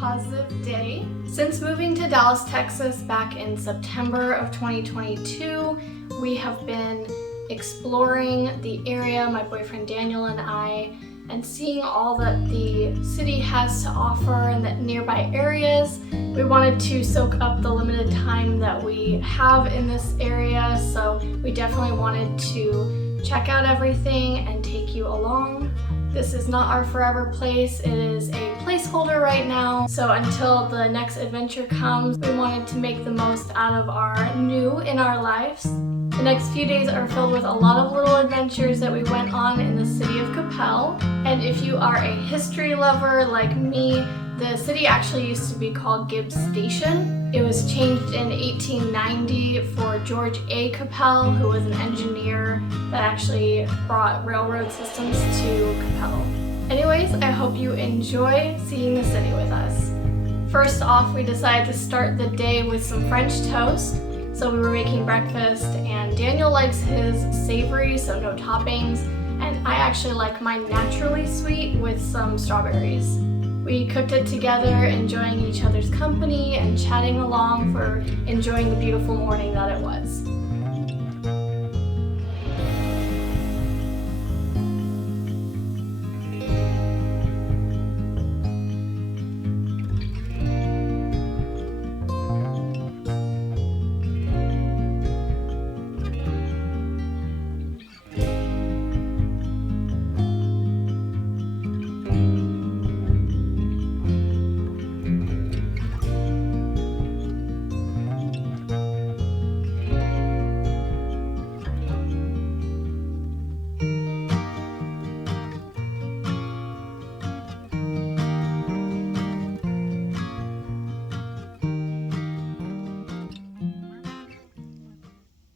positive day. Since moving to Dallas, Texas back in September of 2022, we have been exploring the area, my boyfriend Daniel and I, and seeing all that the city has to offer in the nearby areas. We wanted to soak up the limited time that we have in this area, so we definitely wanted to check out everything and take you along. This is not our forever place, it is a placeholder right now, so until the next adventure comes, we wanted to make the most out of our new in our lives. The next few days are filled with a lot of little adventures that we went on in the city of Coppell. And if you are a history lover like me, the city actually used to be called Gibbs Station. It was changed in 1890 for George A. Coppell, who was an engineer that actually brought railroad systems to Coppell. Anyways, I hope you enjoy seeing the city with us. First off, we decided to start the day with some French toast. So we were making breakfast, and Daniel likes his savory, so no toppings, and I actually like mine naturally sweet with some strawberries. We cooked it together, enjoying each other's company and chatting along for enjoying the beautiful morning that it was.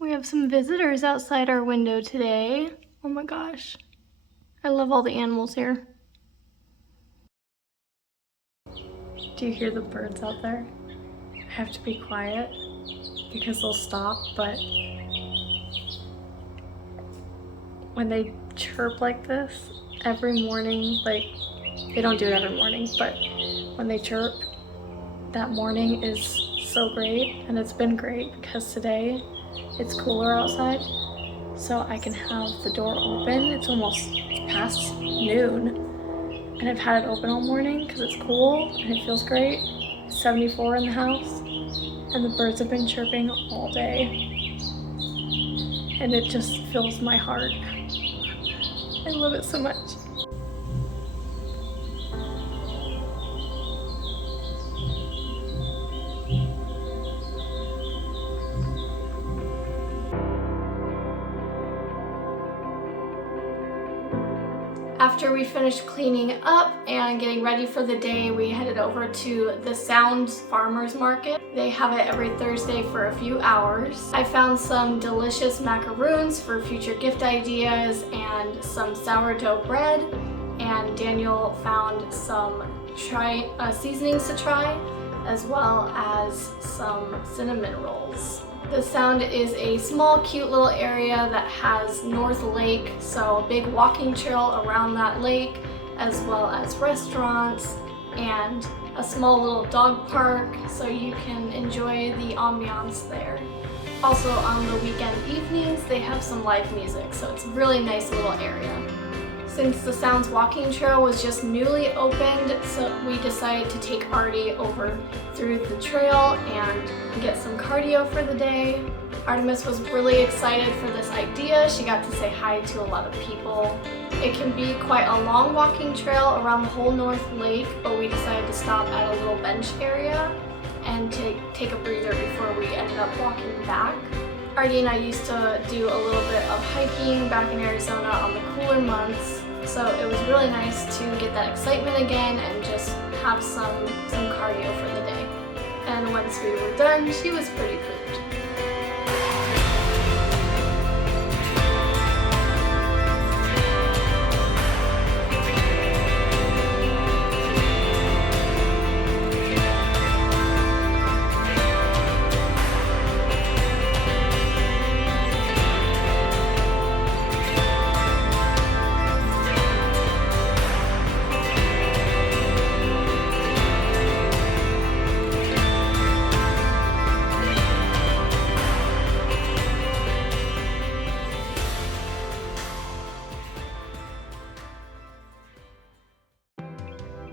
We have some visitors outside our window today. Oh my gosh. I love all the animals here. Do you hear the birds out there? I have to be quiet because they'll stop, but when they chirp like this every morning, like they don't do it every morning, but when they chirp, that morning is so great, and it's been great because today it's cooler outside, so I can have the door open. It's almost past noon, and I've had it open all morning because it's cool and it feels great. It's 74 in the house, and the birds have been chirping all day, and it just fills my heart. I love it so much. After we finished cleaning up and getting ready for the day, we headed over to the Sounds Farmers Market. They have it every Thursday for a few hours. I found some delicious macaroons for future gift ideas and some sourdough bread, and Daniel found some seasonings to try, as well as some cinnamon rolls. The Sound is a small, cute little area that has North Lake, so a big walking trail around that lake, as well as restaurants and a small little dog park, so you can enjoy the ambiance there. Also, on the weekend evenings, they have some live music, so it's a really nice little area. Since the Sounds walking trail was just newly opened, so we decided to take Artie over through the trail and get some cardio for the day. Artemis was really excited for this idea. She got to say hi to a lot of people. It can be quite a long walking trail around the whole North Lake, but we decided to stop at a little bench area and to take a breather before we ended up walking back. Artie and I used to do a little bit of hiking back in Arizona on the cooler months, so it was really nice to get that excitement again and just have some cardio for the day. And once we were done, she was pretty pooped.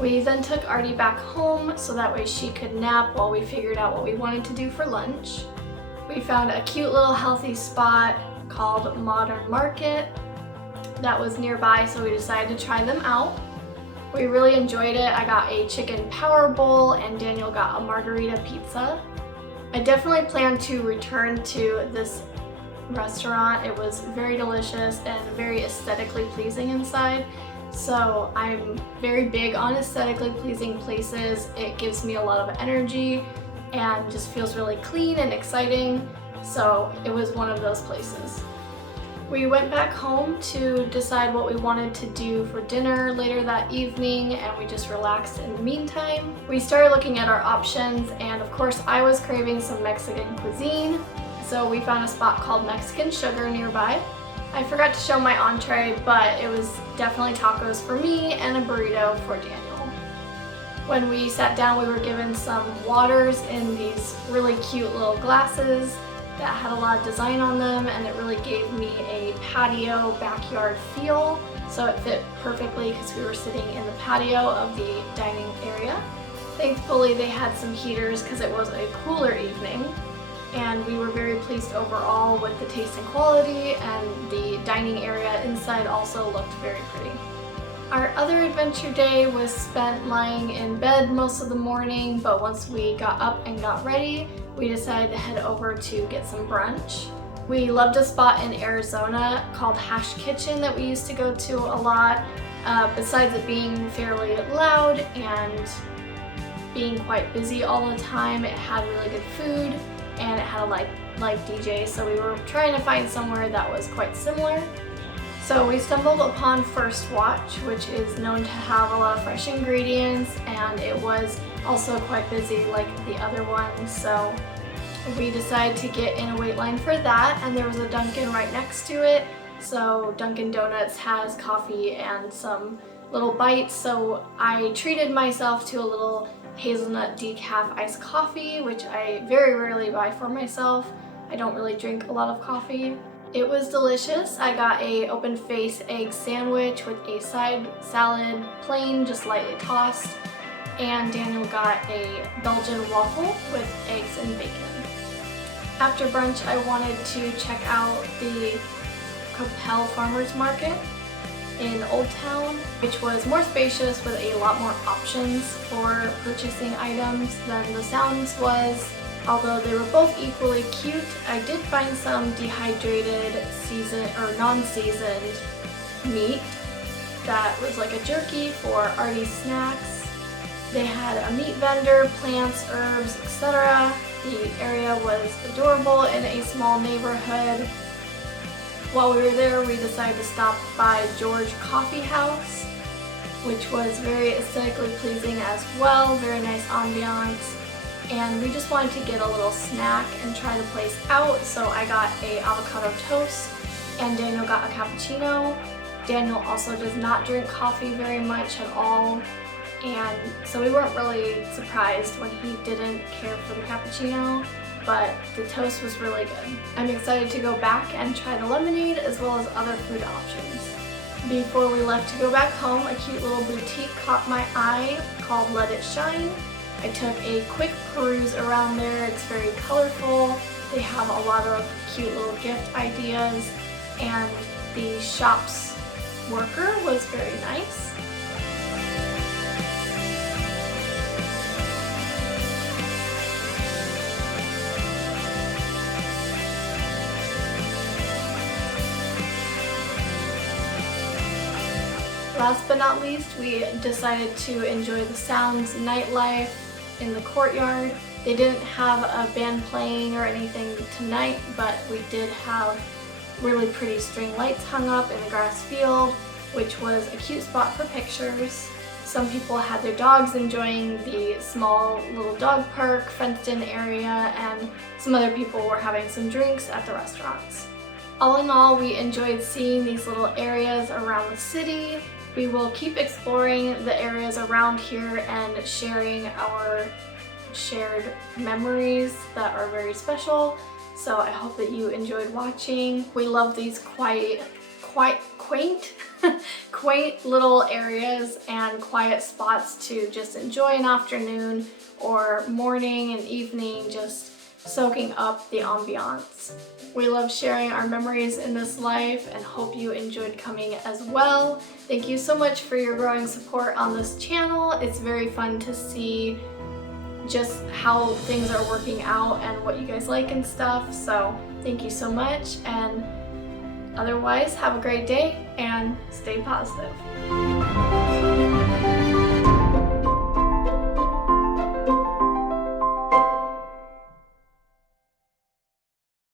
We then took Artie back home so that way she could nap while we figured out what we wanted to do for lunch. We found a cute little healthy spot called Modern Market that was nearby, so we decided to try them out. We really enjoyed it. I got a chicken power bowl and Daniel got a margarita pizza. I definitely plan to return to this restaurant. It was very delicious and very aesthetically pleasing inside. So I'm very big on aesthetically pleasing places. It gives me a lot of energy and just feels really clean and exciting. So it was one of those places. We went back home to decide what we wanted to do for dinner later that evening, and we just relaxed in the meantime. We started looking at our options, and of course I was craving some Mexican cuisine. So we found a spot called Mexican Sugar nearby. I forgot to show my entree, but it was definitely tacos for me and a burrito for Daniel. When we sat down, we were given some waters in these really cute little glasses that had a lot of design on them, and it really gave me a patio backyard feel. So it fit perfectly because we were sitting in the patio of the dining area. Thankfully they had some heaters because it was a cooler evening. And we were very pleased overall with the taste and quality, and the dining area inside also looked very pretty. Our other adventure day was spent lying in bed most of the morning, but once we got up and got ready, we decided to head over to get some brunch. We loved a spot in Arizona called Hash Kitchen that we used to go to a lot. Besides it being fairly loud and being quite busy all the time, it had really good food and it had a live DJ, so we were trying to find somewhere that was quite similar. So we stumbled upon First Watch, which is known to have a lot of fresh ingredients, and it was also quite busy like the other ones, so we decided to get in a wait line for that, and there was a Dunkin' right next to it. So Dunkin' Donuts has coffee and some little bites, so I treated myself to a little hazelnut decaf iced coffee, which I very rarely buy for myself. I don't really drink a lot of coffee. It was delicious. I got a open face egg sandwich with a side salad, plain, just lightly tossed, and Daniel got a Belgian waffle with eggs and bacon. After brunch, I wanted to check out the Coppell Farmers Market in Old Town, which was more spacious with a lot more options for purchasing items than the Sounds was. Although they were both equally cute, I did find some dehydrated non-seasoned meat that was like a jerky for Artie's snacks. They had a meat vendor, plants, herbs, etc. The area was adorable in a small neighborhood. While we were there, we decided to stop by George Coffee House, which was very aesthetically pleasing as well, very nice ambiance. And we just wanted to get a little snack and try the place out, so I got a avocado toast and Daniel got a cappuccino. Daniel also does not drink coffee very much at all, and so we weren't really surprised when he didn't care for the cappuccino, but the toast was really good. I'm excited to go back and try the lemonade as well as other food options. Before we left to go back home, a cute little boutique caught my eye called Let It Shine. I took a quick peruse around there. It's very colorful. They have a lot of cute little gift ideas, and the shop's worker was very nice. Last but not least, we decided to enjoy the Sounds nightlife in the courtyard. They didn't have a band playing or anything tonight, but we did have really pretty string lights hung up in the grass field, which was a cute spot for pictures. Some people had their dogs enjoying the small little dog park, fenced-in area, and some other people were having some drinks at the restaurants. All in all, we enjoyed seeing these little areas around the city. We will keep exploring the areas around here and sharing our shared memories that are very special. So I hope that you enjoyed watching. We love these quite quaint, quaint little areas and quiet spots to just enjoy an afternoon or morning and evening, just soaking up the ambiance. We love sharing our memories in this life and hope you enjoyed coming as well. Thank you so much for your growing support on this channel. It's very fun to see just how things are working out and what you guys like and stuff. So thank you so much, and otherwise have a great day and stay positive.